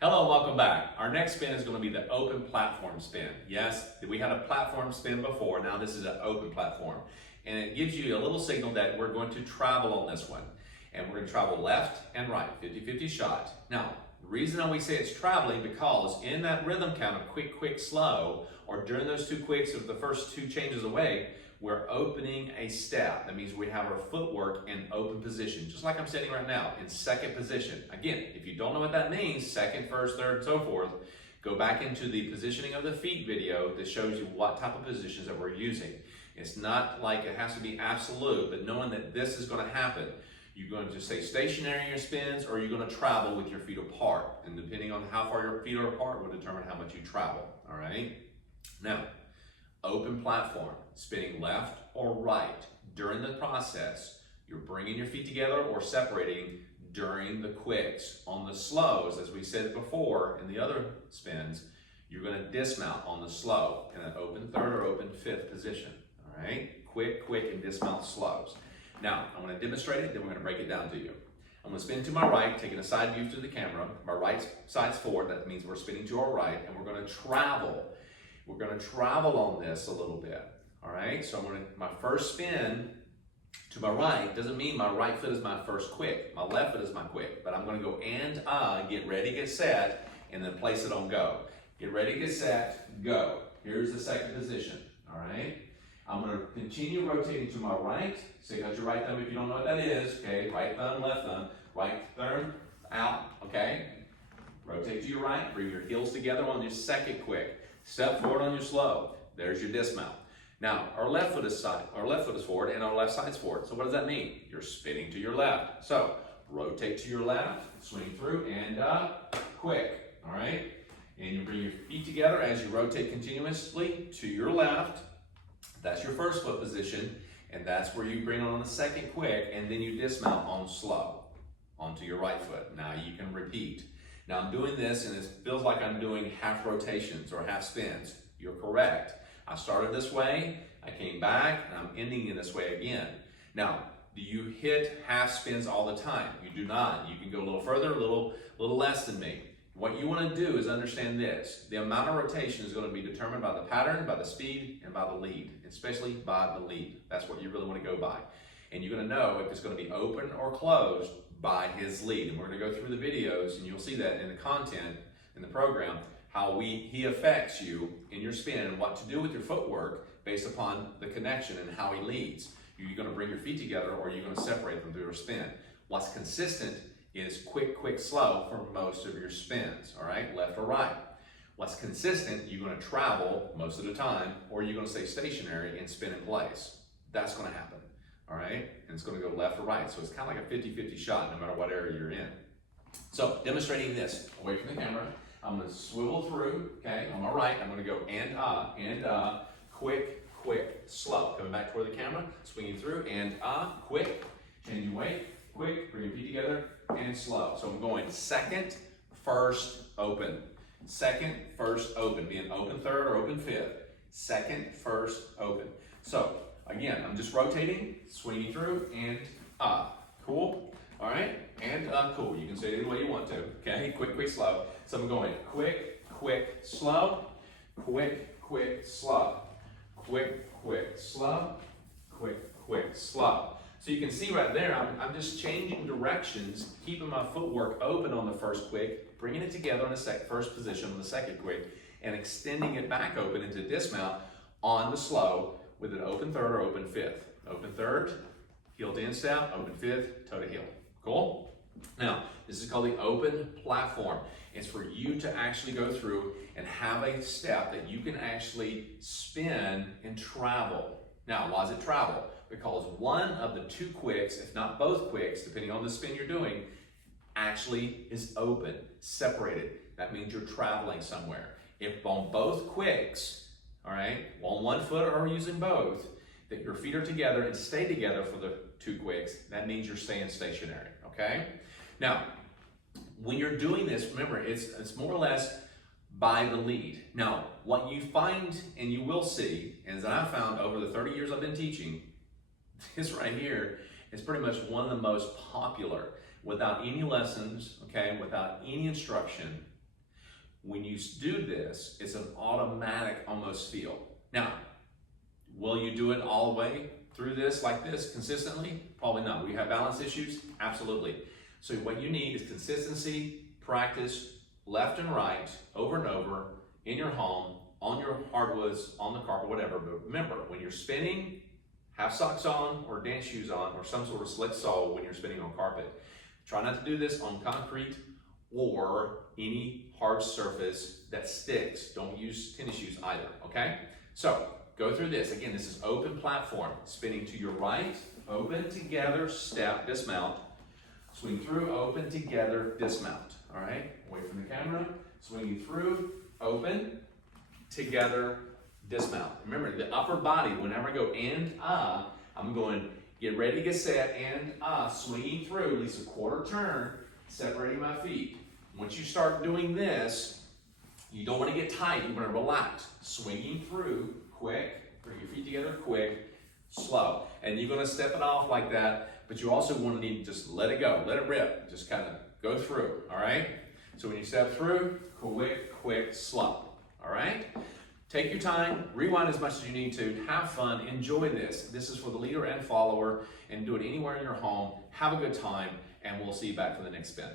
Hello, welcome back. Our next spin is going to be the open platform spin. Yes, we had a platform spin before. Now this is an open platform. And it gives you a little signal that we're going to travel on this one. And we're going to travel left and right, 50-50 shot. Now, the reason we say it's traveling because in that rhythm count of quick, quick, slow, or during those two quicks of the first two changes away, we're opening a step. That means we have our footwork in open position, just like I'm sitting right now in second position. Again, if you don't know what that means, second, first, third, and so forth, go back into the positioning of the feet video that shows you what type of positions that we're using. It's not like it has to be absolute, but knowing that this is going to happen, you're going to stay stationary in your spins or you're going to travel with your feet apart. And depending on how far your feet are apart will determine how much you travel, all right? Now, open platform, spinning left or right. During the process, you're bringing your feet together or separating during the quicks. On the slows, as we said before in the other spins, you're going to dismount on the slow in an open third or open fifth position. All right? Quick, quick, and dismount slows. Now, I'm going to demonstrate it, then we're going to break it down to you. I'm going to spin to my right, taking a side view to the camera. My right side's forward, that means we're spinning to our right, and we're going to travel. We're going to travel on this a little bit, all right? So my first spin to my right doesn't mean my right foot is my first quick. My left foot is my quick, but I'm going to go and get ready, get set, and then place it on go. Get ready, get set, go. Here's the second position, all right? I'm going to continue rotating to my right. Stick out your right thumb if you don't know what that is, okay? Right thumb, left thumb, right thumb, out, okay? Rotate to your right, bring your heels together on your second quick. Step forward on your slow. There's your dismount. Now, our left foot is forward and our left side's forward. So what does that mean? You're spinning to your left. So rotate to your left, swing through, and quick, all right? And you bring your feet together as you rotate continuously to your left. That's your first foot position, and that's where you bring on the second quick, and then you dismount on slow onto your right foot. Now you can repeat. Now I'm doing this and it feels like I'm doing half rotations or half spins. You're correct. I started this way, I came back, and I'm ending in this way again. Now, do you hit half spins all the time? You do not. You can go a little further, a little less than me. What you want to do is understand this. The amount of rotation is going to be determined by the pattern, by the speed, and by the lead, especially by the lead. That's what you really want to go by. And you're going to know if it's going to be open or closed by his lead. And we're going to go through the videos, and you'll see that in the content, in the program, how he affects you in your spin and what to do with your footwork based upon the connection and how he leads. You're going to bring your feet together or you're going to separate them through your spin. What's consistent is quick, quick, slow for most of your spins, all right, left or right. What's consistent, you're going to travel most of the time, or you're going to stay stationary and spin in place. That's going to happen, all right? And it's going to go left or right. So it's kind of like a 50-50 shot no matter what area you're in. So demonstrating this, away from the camera, I'm going to swivel through, okay, on my right, I'm going to go and quick, quick, slow. Coming back toward the camera, swinging through, and quick, changing weight, quick, bring your feet together, and slow. So I'm going second, first, open. Second, first, open. Be an open third or open fifth. Second, first, open. So again, I'm just rotating, swinging through, and cool. All right, and cool. You can say it any way you want to. Okay, quick, quick, slow. So I'm going quick, quick, slow, quick, quick, slow, quick, quick, slow, quick, quick, slow. So you can see right there, I'm just changing directions, keeping my footwork open on the first quick, bringing it together in the first position on the second quick, and extending it back open into dismount on the slow with an open third or open fifth. Open third, heel to instep, open fifth, toe to heel. Cool? Now, this is called the open platform. It's for you to actually go through and have a step that you can actually spin and travel. Now, why is it travel? Because one of the two quicks, if not both quicks, depending on the spin you're doing, actually is open, separated. That means you're traveling somewhere. If on both quicks, all right, on one foot or using both, that your feet are together and stay together for the two quicks, that means you're staying stationary, okay? Now, when you're doing this, remember, it's more or less by the lead. Now, what you find and you will see, as I've found over the 30 years I've been teaching, this right here is pretty much one of the most popular. Without any lessons, okay, without any instruction, When you do this, it's an automatic almost feel. Now, will you do it all the way through this like this consistently? Probably not. Will you have balance issues? Absolutely. So what you need is consistency, practice, left and right, over and over, in your home, on your hardwoods, on the carpet, whatever. But remember, when you're spinning, have socks on or dance shoes on or some sort of slick sole when you're spinning on carpet. Try not to do this on concrete or any hard surface that sticks. Don't use tennis shoes either, okay? So go through this. Again, this is open platform. Spinning to your right, open together, step, dismount. Swing through, open together, dismount. All right, away from the camera. Swinging through, open, together, dismount. Remember, the upper body, whenever I go and I'm going get ready, get set, and swinging through, at least a quarter turn, separating my feet. Once you start doing this, you don't want to get tight, you want to relax. Swinging through, quick, bring your feet together, quick, slow. And you're going to step it off like that, but you also want to need to just let it go, let it rip, just kind of go through, all right? So when you step through, quick, quick, slow, all right? Take your time, rewind as much as you need to, have fun, enjoy this. This is for the leader and follower, and do it anywhere in your home. Have a good time, and we'll see you back for the next spin.